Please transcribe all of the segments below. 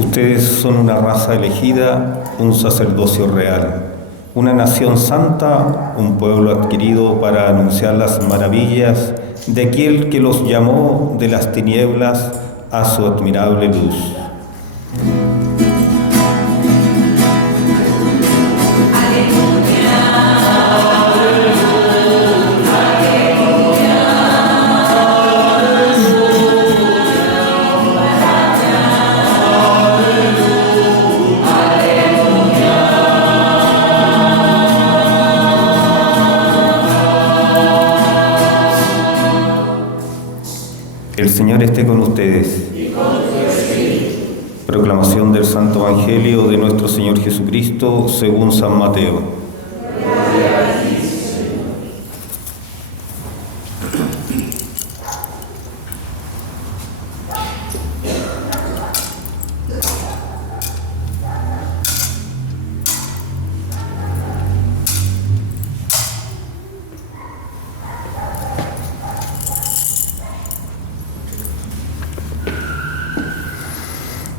Ustedes son una raza elegida, un sacerdocio real, una nación santa, un pueblo adquirido para anunciar las maravillas de aquel que los llamó de las tinieblas a su admirable luz. El Señor esté con ustedes. Y con tu espíritu. Proclamación del Santo Evangelio de nuestro Señor Jesucristo según San Mateo. Gloria a ti, Señor.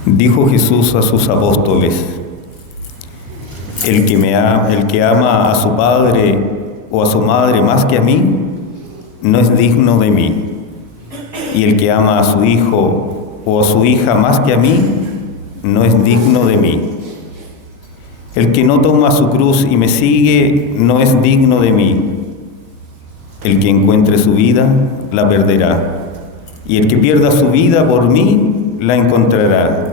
Dijo Jesús a sus apóstoles: el que ama a su padre o a su madre más que a mí, no es digno de mí. Y el que ama a su hijo o a su hija más que a mí, no es digno de mí. El que no toma su cruz y me sigue, no es digno de mí. El que encuentre su vida, la perderá. Y el que pierda su vida por mí, la encontrará.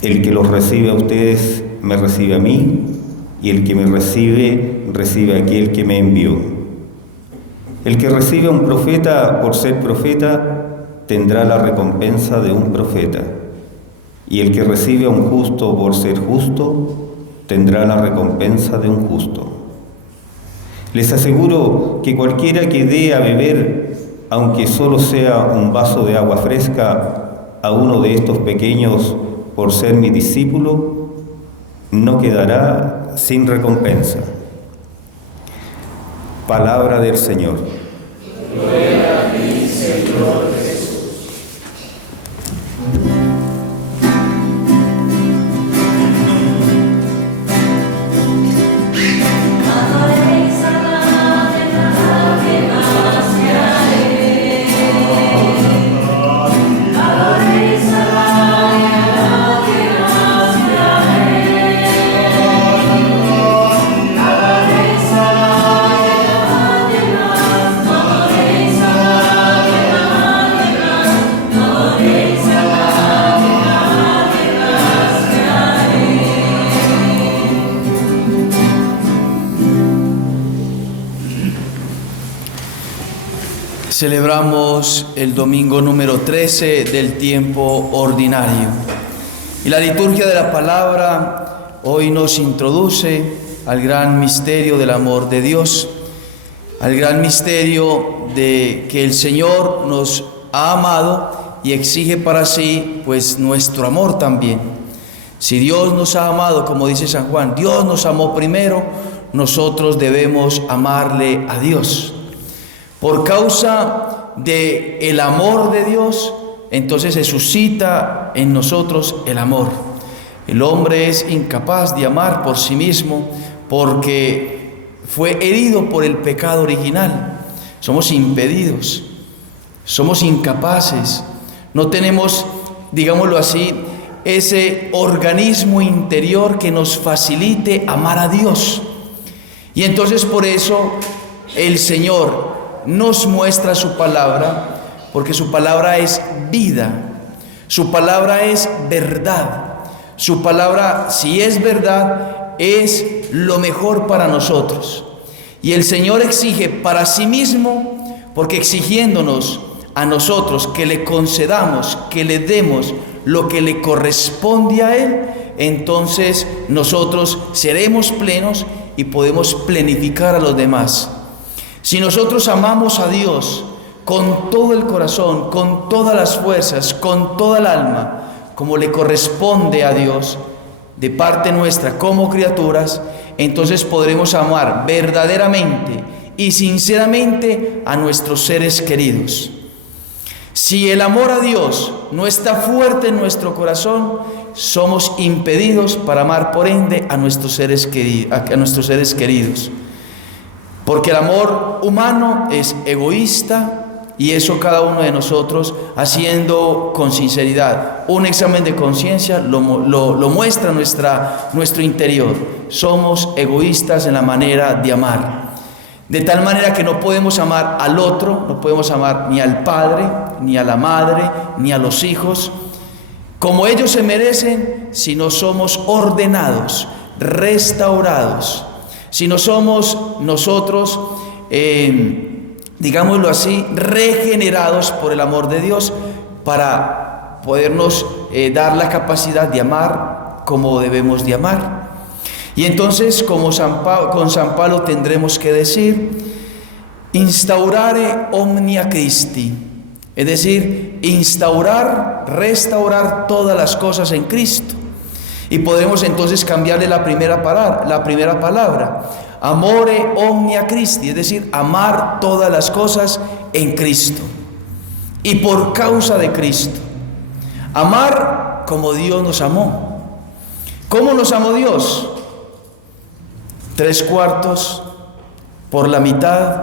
El que los recibe a ustedes, me recibe a mí, y el que me recibe, recibe a aquel que me envió. El que recibe a un profeta por ser profeta, tendrá la recompensa de un profeta. Y el que recibe a un justo por ser justo, tendrá la recompensa de un justo. Les aseguro que cualquiera que dé a beber, aunque solo sea un vaso de agua fresca, a uno de estos pequeños por ser mi discípulo, no quedará sin recompensa. Palabra del Señor. Gloria a ti, Señor Jesús. Celebramos el domingo número 13 del tiempo ordinario. Y la liturgia de la palabra hoy nos introduce al gran misterio del amor de Dios, al gran misterio de que el Señor nos ha amado y exige para sí, pues, nuestro amor también. Si Dios nos ha amado, como dice San Juan, Dios nos amó primero, nosotros debemos amarle a Dios. Por causa del amor de Dios, entonces se suscita en nosotros el amor. El hombre es incapaz de amar por sí mismo porque fue herido por el pecado original. Somos impedidos, somos incapaces, no tenemos, digámoslo así, ese organismo interior que nos facilite amar a Dios. Y entonces por eso el Señor nos muestra su palabra, porque su palabra es vida, su palabra es verdad, su palabra, si es verdad, es lo mejor para nosotros. Y el Señor exige para sí mismo, porque exigiéndonos a nosotros que le concedamos, que le demos lo que le corresponde a Él, entonces nosotros seremos plenos y podemos plenificar a los demás. Si nosotros amamos a Dios con todo el corazón, con todas las fuerzas, con toda el alma, como le corresponde a Dios, de parte nuestra como criaturas, entonces podremos amar verdaderamente y sinceramente a nuestros seres queridos. Si el amor a Dios no está fuerte en nuestro corazón, somos impedidos para amar, por ende, a nuestros seres queridos. Porque el amor humano es egoísta, y eso cada uno de nosotros, haciendo con sinceridad un examen de conciencia, lo muestra nuestro interior. Somos egoístas en la manera de amar. De tal manera que no podemos amar al otro, no podemos amar ni al padre, ni a la madre, ni a los hijos, como ellos se merecen, si no somos ordenados, restaurados, si no somos nosotros, digámoslo así, regenerados por el amor de Dios, para podernos dar la capacidad de amar como debemos de amar. Y entonces, con San Pablo tendremos que decir: instaurare omnia Christi, es decir, instaurar, restaurar todas las cosas en Cristo. Y podremos entonces cambiarle la primera palabra, amore omnia Christi, es decir, amar todas las cosas en Cristo y por causa de Cristo. Amar como Dios nos amó. ¿Cómo nos amó Dios? 3/4, por la mitad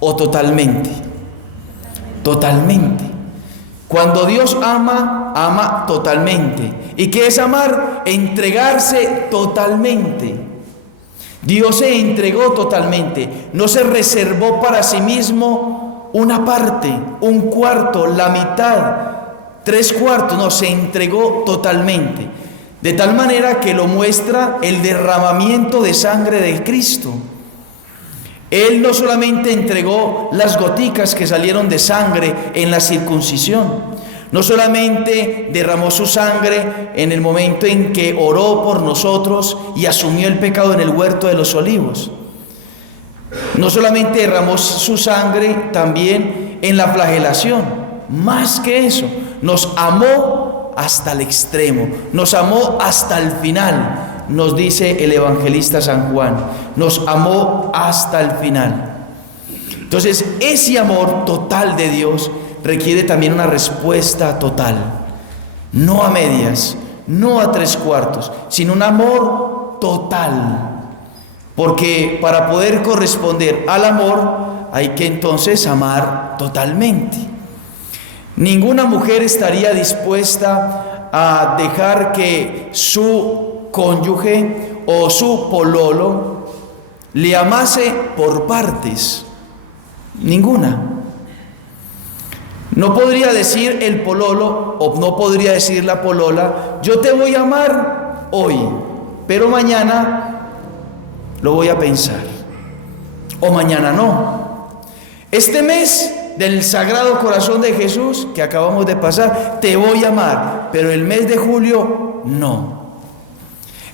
o totalmente. Totalmente. Cuando Dios ama, ama totalmente. ¿Y qué es amar? Entregarse totalmente. Dios se entregó totalmente. No se reservó para sí mismo una parte, 1/4, la mitad, 3/4. No, se entregó totalmente. De tal manera que lo muestra el derramamiento de sangre de Cristo. Él no solamente entregó las goticas que salieron de sangre en la circuncisión, no solamente derramó su sangre en el momento en que oró por nosotros y asumió el pecado en el huerto de los olivos, no solamente derramó su sangre también en la flagelación, más que eso, nos amó hasta el extremo, nos amó hasta el final, nos dice el evangelista San Juan, nos amó hasta el final. Entonces, ese amor total de Dios requiere también una respuesta total, no a medias, no a 3/4, sino un amor total, porque para poder corresponder al amor hay que entonces amar totalmente. Ninguna mujer estaría dispuesta a dejar que su cónyuge o su pololo le amase por partes. Ninguna. No podría decir el pololo o no podría decir la polola: yo te voy a amar hoy, pero mañana lo voy a pensar, o mañana no. Este mes del Sagrado Corazón de Jesús que acabamos de pasar, te voy a amar, pero el mes de julio no.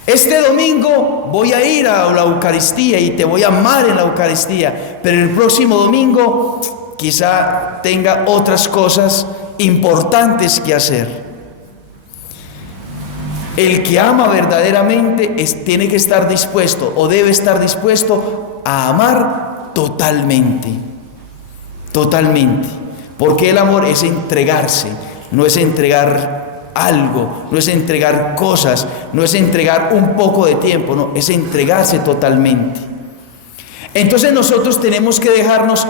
Este domingo voy a ir a la Eucaristía y te voy a amar en la Eucaristía, pero el próximo domingo quizá tenga otras cosas importantes que hacer. El que ama verdaderamente tiene que estar dispuesto o debe estar dispuesto a amar totalmente. Totalmente. Porque el amor es entregarse, no es entregar algo, no es entregar cosas, no es entregar un poco de tiempo, no, es entregarse totalmente. Entonces nosotros tenemos que dejarnos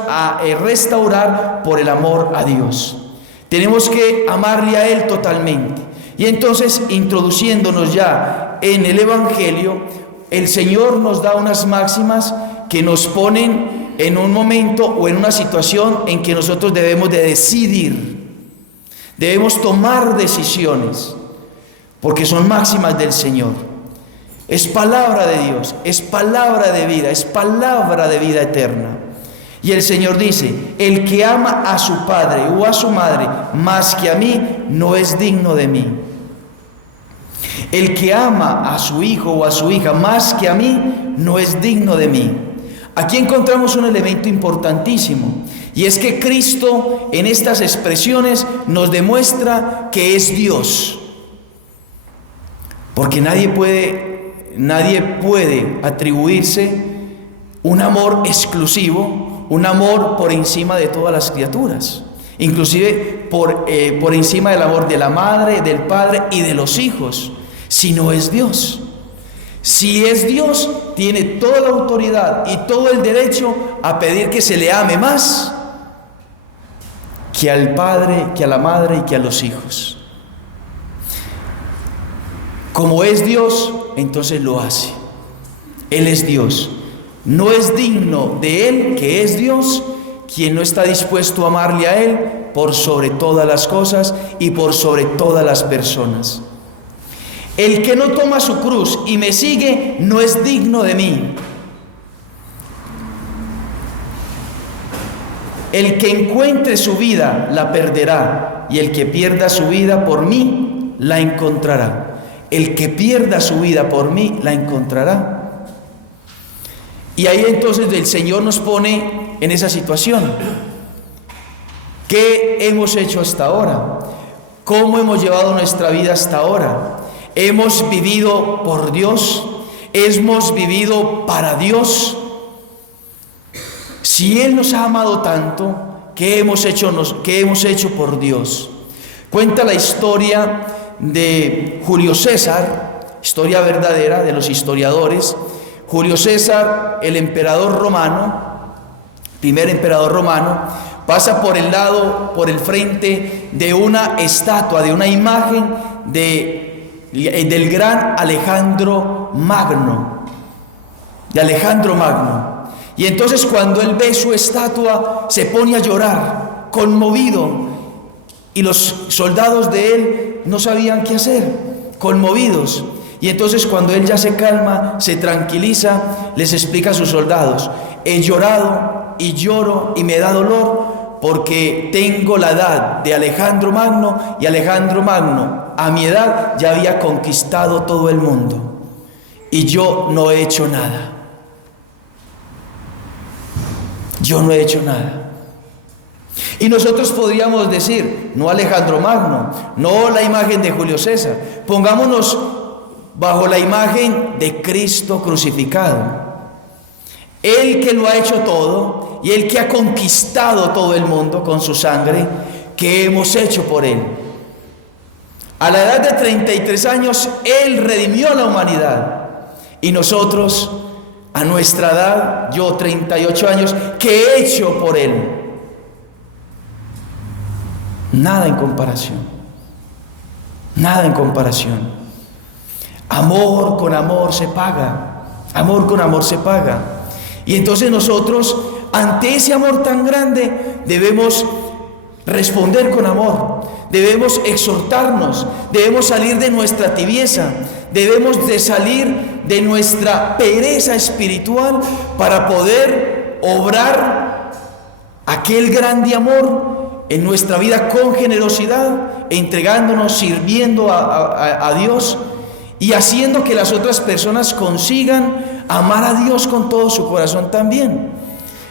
restaurar por el amor a Dios. Tenemos que amarle a Él totalmente. Y entonces, introduciéndonos ya en el Evangelio, el Señor nos da unas máximas que nos ponen en un momento o en una situación en que nosotros debemos de decidir, debemos tomar decisiones, porque son máximas del Señor. Es palabra de Dios, es palabra de vida, es palabra de vida eterna. Y el Señor dice: el que ama a su padre o a su madre más que a mí, no es digno de mí. El que ama a su hijo o a su hija más que a mí, no es digno de mí. Aquí encontramos un elemento importantísimo, y es que Cristo en estas expresiones nos demuestra que es Dios. Porque nadie puede atribuirse un amor exclusivo, un amor por encima de todas las criaturas. inclusive por encima del amor de la madre, del padre y de los hijos, si no es Dios. Si es Dios, tiene toda la autoridad y todo el derecho a pedir que se le ame más que al padre, que a la madre y que a los hijos. Como es Dios, entonces lo hace. Él es Dios. No es digno de Él, que es Dios, quien no está dispuesto a amarle a Él por sobre todas las cosas y por sobre todas las personas. El que no toma su cruz y me sigue no es digno de mí. El que encuentre su vida la perderá, y el que pierda su vida por mí la encontrará. El que pierda su vida por mí la encontrará. Y ahí entonces el Señor nos pone en esa situación. ¿Qué hemos hecho hasta ahora? ¿Cómo hemos llevado nuestra vida hasta ahora? ¿Hemos vivido por Dios? ¿Hemos vivido para Dios? Si Él nos ha amado tanto, ¿qué hemos hecho por Dios? Cuenta la historia de Julio César, historia verdadera de los historiadores. Julio César, el emperador romano, primer emperador romano, pasa por el frente de una estatua, de una imagen del gran Alejandro Magno, Y entonces cuando él ve su estatua, se pone a llorar, conmovido, y los soldados de él no sabían qué hacer, conmovidos. Y entonces cuando él ya se calma, se tranquiliza, les explica a sus soldados: he llorado y lloro y me da dolor porque tengo la edad de Alejandro Magno, y Alejandro Magno a mi edad ya había conquistado todo el mundo y yo no he hecho nada. Yo no he hecho nada. Y nosotros podríamos decir: no Alejandro Magno, no la imagen de Julio César, pongámonos bajo la imagen de Cristo crucificado. Él que lo ha hecho todo y Él que ha conquistado todo el mundo con su sangre, ¿qué hemos hecho por Él? A la edad de 33 años, Él redimió a la humanidad. Y nosotros, a nuestra edad, yo 38 años, ¿qué he hecho por Él? Nada en comparación. Nada en comparación. Amor con amor se paga. Amor con amor se paga. Y entonces nosotros, ante ese amor tan grande, debemos responder con amor. Debemos exhortarnos. Debemos salir de nuestra tibieza. Debemos de salir de nuestra pereza espiritual para poder obrar aquel grande amor en nuestra vida con generosidad, entregándonos, sirviendo a Dios y haciendo que las otras personas consigan amar a Dios con todo su corazón también,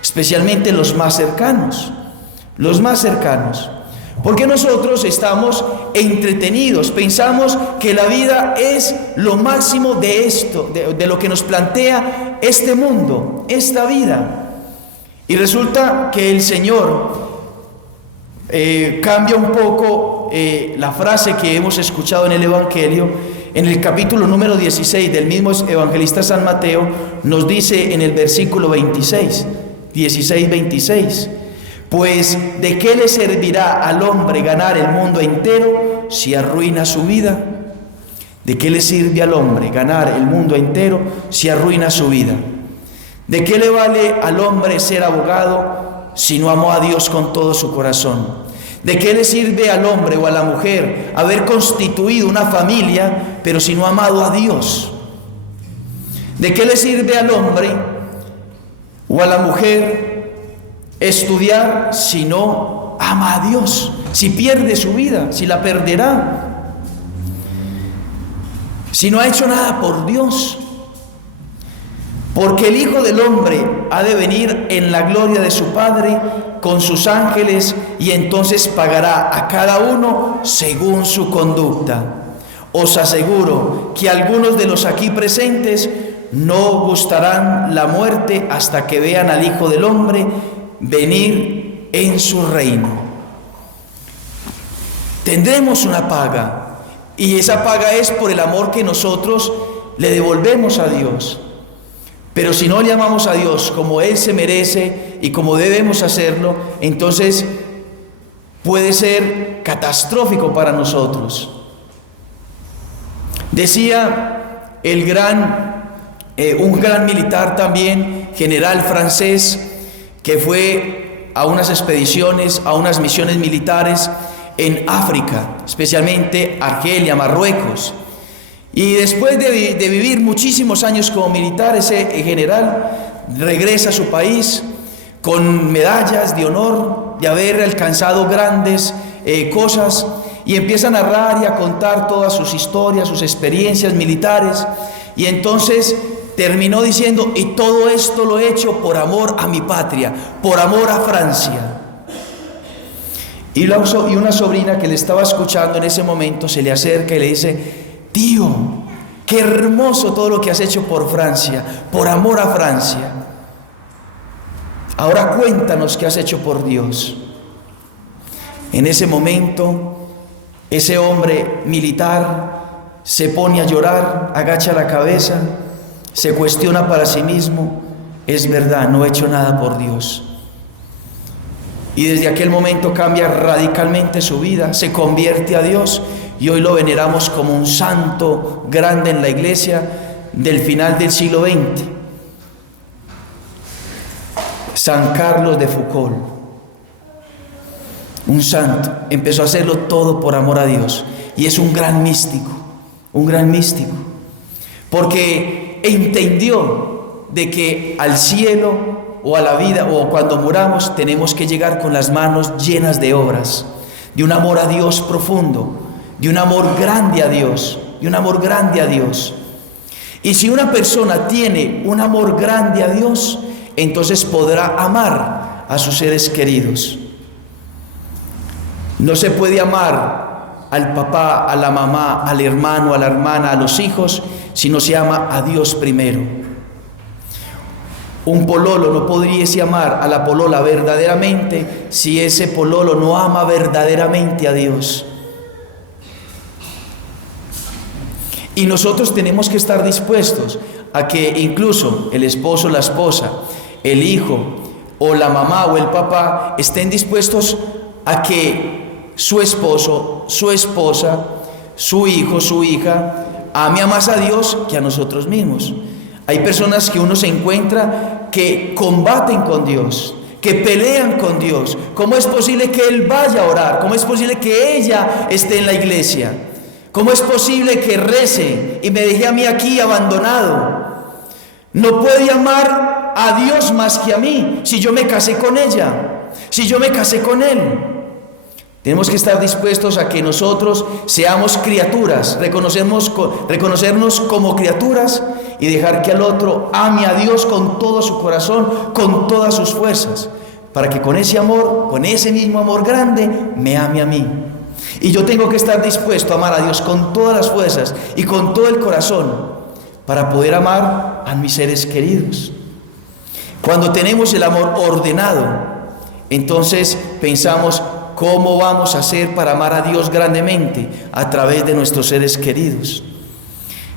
especialmente los más cercanos, porque nosotros estamos entretenidos, pensamos que la vida es lo máximo de esto, de lo que nos plantea este mundo, esta vida, y resulta que el Señor cambia un poco la frase que hemos escuchado en el Evangelio. En el capítulo número 16 del mismo evangelista San Mateo nos dice en el versículo 26, 26. Pues ¿de qué le servirá al hombre ganar el mundo entero si arruina su vida? ¿De qué le sirve al hombre ganar el mundo entero si arruina su vida? ¿De qué le vale al hombre ser abogado si no amó a Dios con todo su corazón? ¿De qué le sirve al hombre o a la mujer haber constituido una familia, pero si no ha amado a Dios? ¿De qué le sirve al hombre o a la mujer estudiar si no ama a Dios? Si pierde su vida, si la perderá. Si no ha hecho nada por Dios. Porque el Hijo del Hombre ha de venir en la gloria de su Padre con sus ángeles, y entonces pagará a cada uno según su conducta. Os aseguro que algunos de los aquí presentes no gustarán la muerte hasta que vean al Hijo del Hombre venir en su reino. tendremos una paga, y esa paga es por el amor que nosotros le devolvemos a Dios. Pero si no le amamos a Dios como Él se merece y como debemos hacerlo, entonces puede ser catastrófico para nosotros. Decía un gran militar también, general francés, que fue a unas expediciones, a unas misiones militares en África, especialmente Argelia, Marruecos. Y después de vivir muchísimos años como militar, ese general regresa a su país con medallas de honor, de haber alcanzado grandes cosas, y empieza a narrar y a contar todas sus historias, sus experiencias militares. Y entonces terminó diciendo: y todo esto lo he hecho por amor a mi patria, por amor a Francia. Y una sobrina que le estaba escuchando en ese momento se le acerca y le dice: tío, qué hermoso todo lo que has hecho por Francia, por amor a Francia. Ahora cuéntanos qué has hecho por Dios. En ese momento, ese hombre militar se pone a llorar, agacha la cabeza, se cuestiona para sí mismo: es verdad, no he hecho nada por Dios. Y desde aquel momento cambia radicalmente su vida, se convierte a Dios, y hoy lo veneramos como un santo grande en la iglesia del final del siglo XX. San Carlos de Foucauld, un santo, empezó a hacerlo todo por amor a Dios, y es un gran místico, porque entendió de que al cielo o a la vida o cuando muramos tenemos que llegar con las manos llenas de obras, de un amor a Dios profundo, de un amor grande a Dios, Y si una persona tiene un amor grande a Dios, entonces podrá amar a sus seres queridos. No se puede amar al papá, a la mamá, al hermano, a la hermana, a los hijos, si no se ama a Dios primero. Un pololo no podría amar a la polola verdaderamente si ese pololo no ama verdaderamente a Dios. Y nosotros tenemos que estar dispuestos a que incluso el esposo, la esposa, el hijo o la mamá o el papá estén dispuestos a que su esposo, su esposa, su hijo, su hija ame más a Dios que a nosotros mismos. Hay personas que uno se encuentra que combaten con Dios, que pelean con Dios. ¿Cómo es posible que él vaya a orar? ¿Cómo es posible que ella esté en la iglesia? ¿Cómo es posible que rece y me deje a mí aquí abandonado? No puede amar a Dios más que a mí si yo me casé con ella, si yo me casé con él. Tenemos que estar dispuestos a que nosotros seamos criaturas, reconocernos como criaturas y dejar que al otro ame a Dios con todo su corazón, con todas sus fuerzas, para que con ese amor, con ese mismo amor grande, me ame a mí. Y yo tengo que estar dispuesto a amar a Dios con todas las fuerzas y con todo el corazón para poder amar a mis seres queridos. Cuando tenemos el amor ordenado, entonces pensamos: ¿cómo vamos a hacer para amar a Dios grandemente? A través de nuestros seres queridos.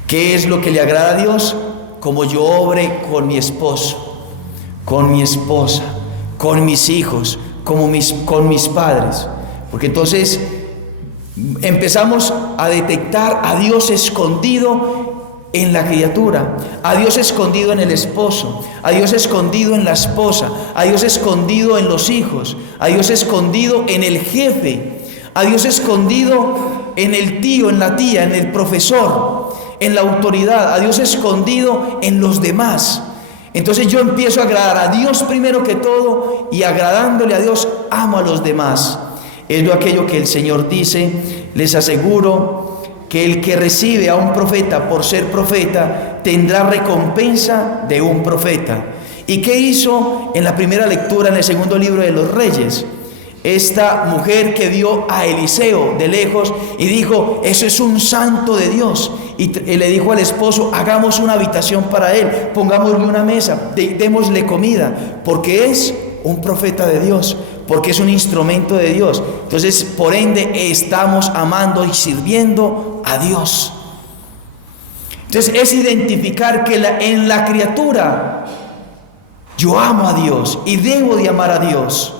¿Qué es lo que le agrada a Dios? Como yo obre con mi esposo, con mi esposa, con mis hijos, con mis padres. Porque entonces empezamos a detectar a Dios escondido en la criatura, a Dios escondido en el esposo, a Dios escondido en la esposa, a Dios escondido en los hijos, a Dios escondido en el jefe, a Dios escondido en el tío, en la tía, en el profesor, en la autoridad, a Dios escondido en los demás. Entonces yo empiezo a agradar a Dios primero que todo, y agradándole a Dios amo a los demás. Es lo aquello que el Señor dice: les aseguro que el que recibe a un profeta por ser profeta tendrá recompensa de un profeta. ¿Y qué hizo en la primera lectura en el segundo libro de los Reyes? Esta mujer que vio a Eliseo de lejos y dijo: eso es un santo de Dios. Y le dijo al esposo: hagamos una habitación para él, pongámosle una mesa, démosle comida, porque es un profeta de Dios, porque es un instrumento de Dios. Entonces, por ende, estamos amando y sirviendo a Dios. Entonces, es identificar que en la criatura yo amo a Dios y debo de amar a Dios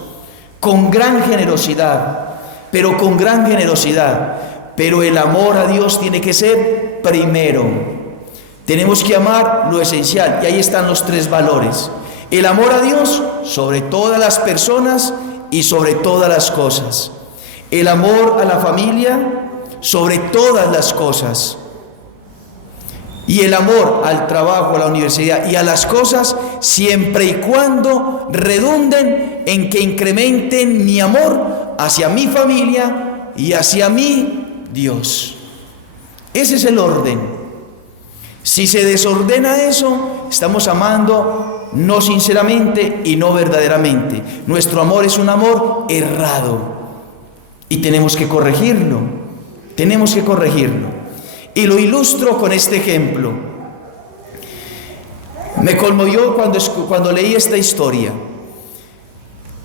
con gran generosidad, pero con gran generosidad. Pero el amor a Dios tiene que ser primero. Tenemos que amar lo esencial, y ahí están los 3 valores. El amor a Dios sobre todas las personas y sobre todas las cosas. El amor a la familia sobre todas las cosas. Y el amor al trabajo, a la universidad y a las cosas, siempre y cuando redunden en que incrementen mi amor hacia mi familia y hacia mi Dios. Ese es el orden. Si se desordena eso, estamos amando no sinceramente y no verdaderamente. Nuestro amor es un amor errado y tenemos que corregirlo. Tenemos que corregirlo. Y lo ilustro con este ejemplo. Me conmovió cuando leí esta historia.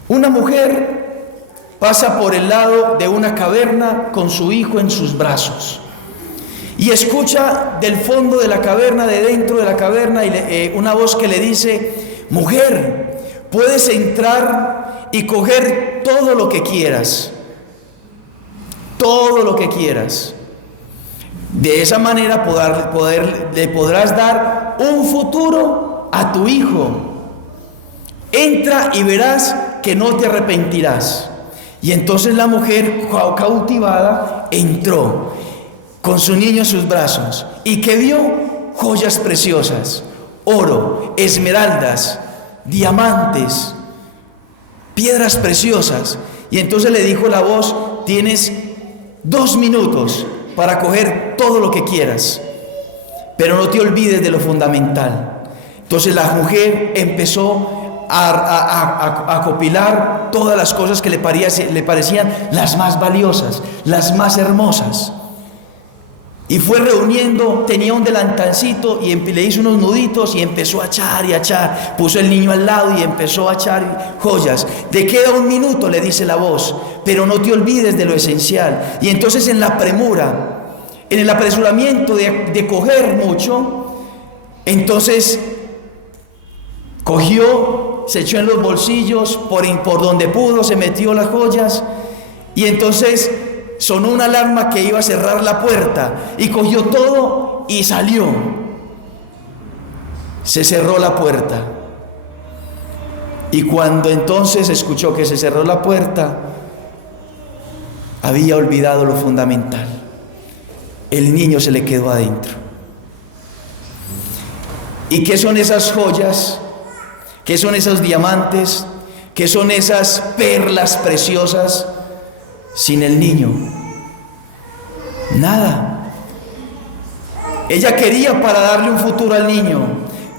Una mujer pasa por el lado de una caverna con su hijo en sus brazos y escucha del fondo de la caverna, de dentro de la caverna, una voz que le dice: mujer, puedes entrar y coger todo lo que quieras, todo lo que quieras. De esa manera le podrás dar un futuro a tu hijo. Entra y verás que no te arrepentirás. Y entonces la mujer, cautivada, entró con su niño en sus brazos y que vio joyas preciosas, oro, esmeraldas, diamantes, piedras preciosas. Y entonces le dijo la voz: tienes 2 minutos para coger todo lo que quieras, pero no te olvides de lo fundamental. Entonces la mujer empezó a copilar todas las cosas que le parecían las más valiosas, las más hermosas, y fue reuniendo. Tenía un delantalcito y le hizo unos nuditos y empezó a echar y a echar. Puso el niño al lado y empezó a echar joyas. Te queda 1 minuto, le dice la voz, pero no te olvides de lo esencial. Y entonces, en la premura, en el apresuramiento de coger mucho, entonces cogió, se echó en los bolsillos, por donde pudo, se metió las joyas, y entonces sonó una alarma que iba a cerrar la puerta, y cogió todo y salió. Se cerró la puerta, y cuando entonces escuchó que se cerró la puerta, había olvidado lo fundamental. El niño se le quedó adentro. ¿Y qué son esas joyas? ¿Qué son esos diamantes? ¿Qué son esas perlas preciosas sin el niño? Nada. Ella quería para darle un futuro al niño,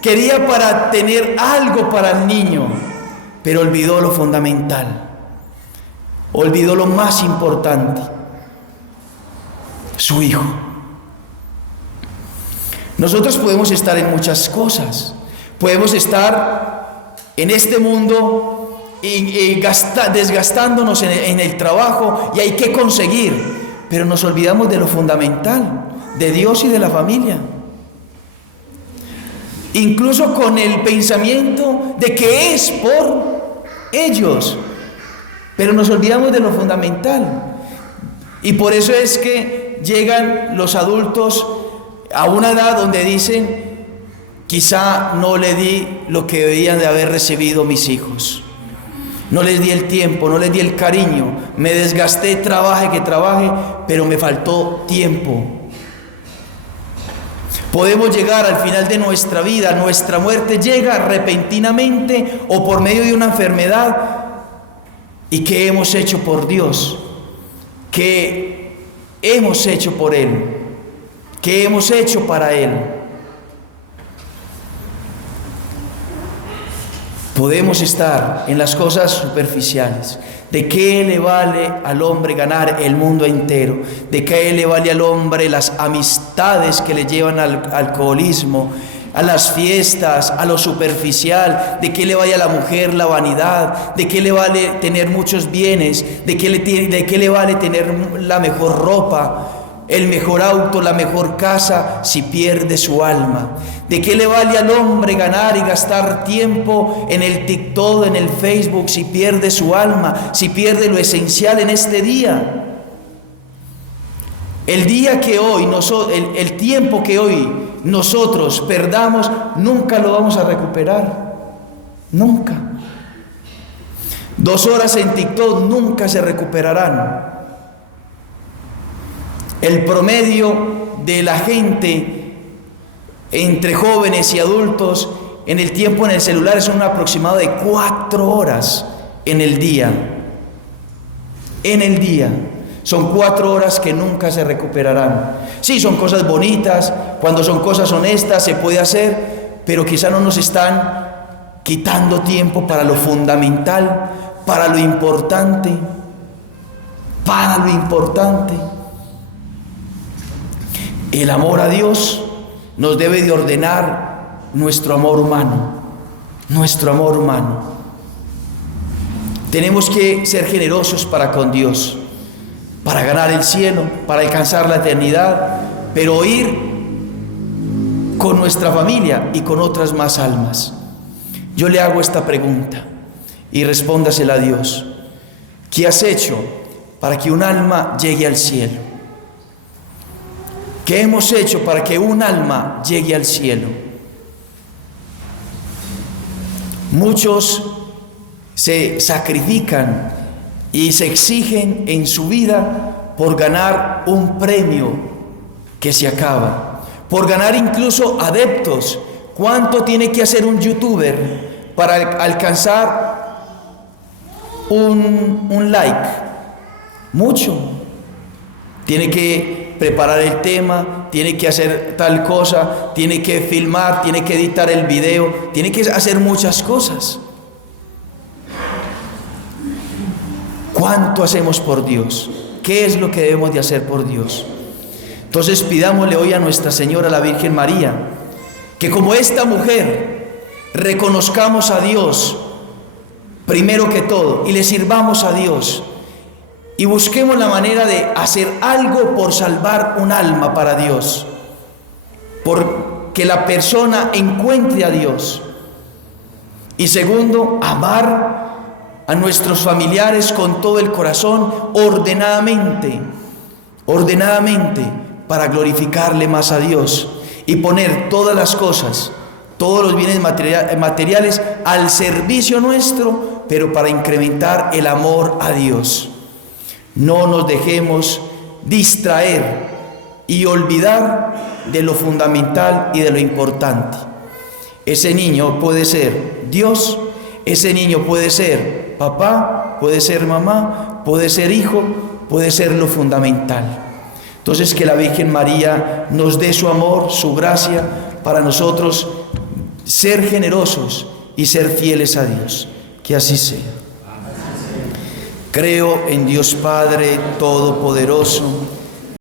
quería para tener algo para el niño, pero olvidó lo fundamental, olvidó lo más importante: su hijo. Nosotros podemos estar en muchas cosas, podemos estar en este mundo desgastándonos en el trabajo, y hay que conseguir, pero nos olvidamos de lo fundamental, de Dios y de la familia, incluso con el pensamiento de que es por ellos, pero nos olvidamos de lo fundamental. Y por eso es que llegan los adultos a una edad donde dicen: quizá no le di lo que debían de haber recibido mis hijos, no les di el tiempo, no les di el cariño, me desgasté, trabaje, pero me faltó tiempo. Podemos llegar al final de nuestra vida, nuestra muerte llega repentinamente o por medio de una enfermedad. ¿Y qué hemos hecho por Dios? ¿Qué hemos hecho por Él? ¿Qué hemos hecho para Él? Podemos estar en las cosas superficiales. ¿De qué le vale al hombre ganar el mundo entero? ¿De qué le vale al hombre las amistades que le llevan al alcoholismo, a las fiestas, a lo superficial, de qué le vale a la mujer la vanidad, de qué le vale tener muchos bienes, de qué le vale tener la mejor ropa, el mejor auto, la mejor casa, si pierde su alma. ¿De qué le vale al hombre ganar y gastar tiempo en el TikTok, en el Facebook, si pierde su alma, si pierde lo esencial en este día? El día que hoy, el tiempo que hoy nosotros perdamos, nunca lo vamos a recuperar. Nunca. 2 horas en TikTok nunca se recuperarán. El promedio de la gente entre jóvenes y adultos en el tiempo en el celular es un aproximado de 4 horas en el día. En el día. Son 4 horas que nunca se recuperarán. Sí, son cosas bonitas, cuando son cosas honestas se puede hacer, pero quizá no nos están quitando tiempo para lo fundamental, para lo importante, para lo importante. El amor a Dios nos debe de ordenar nuestro amor humano, nuestro amor humano. Tenemos que ser generosos para con Dios, para ganar el cielo, para alcanzar la eternidad, pero ir con nuestra familia y con otras más almas. Yo le hago esta pregunta y respóndasela a Dios. ¿Qué has hecho para que un alma llegue al cielo? ¿Qué hemos hecho para que un alma llegue al cielo? Muchos se sacrifican y se exigen en su vida por ganar un premio que se acaba, por ganar incluso adeptos. ¿Cuánto tiene que hacer un youtuber para alcanzar un like? Mucho. Tiene que preparar el tema, tiene que hacer tal cosa, tiene que filmar, tiene que editar el video, tiene que hacer muchas cosas. ¿Cuánto hacemos por Dios? ¿Qué es lo que debemos de hacer por Dios? Entonces pidámosle hoy a Nuestra Señora, la Virgen María, que como esta mujer reconozcamos a Dios primero que todo y le sirvamos a Dios y busquemos la manera de hacer algo por salvar un alma para Dios, por que la persona encuentre a Dios. Y segundo, amar a nuestros familiares con todo el corazón, ordenadamente, para glorificarle más a Dios y poner todas las cosas, todos los bienes materiales al servicio nuestro, pero para incrementar el amor a Dios. No nos dejemos distraer y olvidar de lo fundamental y de lo importante. Ese niño puede ser Dios, ese niño puede ser papá, puede ser mamá, puede ser hijo, puede ser lo fundamental. Entonces que la Virgen María nos dé su amor, su gracia, para nosotros ser generosos y ser fieles a Dios. Que así sea. Creo en Dios Padre Todopoderoso,